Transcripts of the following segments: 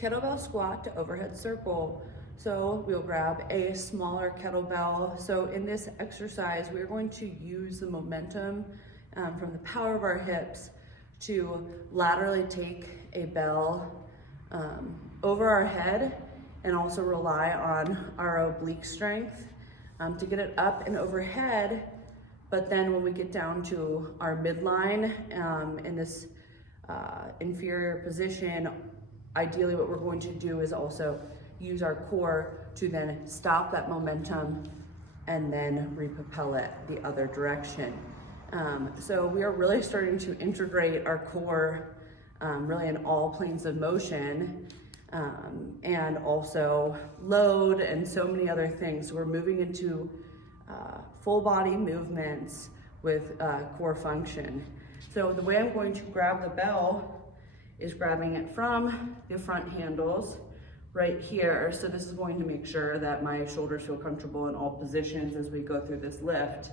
Kettlebell squat to overhead circle. So we'll grab a smaller kettlebell. So in this exercise, we're going to use the momentum from the power of our hips to laterally take a bell over our head and also rely on our oblique strength to get it up and overhead. But then when we get down to our midline in this inferior position, ideally what we're going to do is also use our core to then stop that momentum and then repropel it the other direction. So we are really starting to integrate our core really in all planes of motion and also load and so many other things. So we're moving into full body movements with core function. So the way I'm going to grab the bell is grabbing it from the front handles right here. So this is going to make sure that my shoulders feel comfortable in all positions as we go through this lift.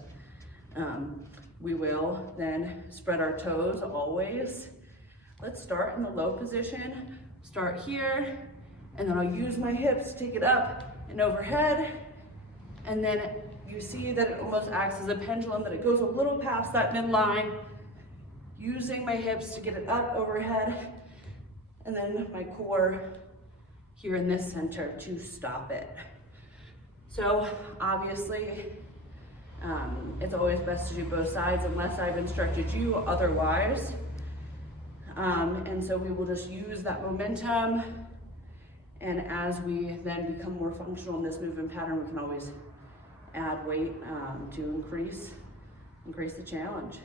We will then spread our toes always. Let's start in the low position. Start here, and then I'll use my hips to take it up and overhead. And then you see that it almost acts as a pendulum, that it goes a little past that midline, using my hips to get it up overhead, and then my core here in this center to stop it. So obviously, it's always best to do both sides unless I've instructed you otherwise. And so we will just use that momentum, and as we then become more functional in this movement pattern, we can always add weight to increase the challenge.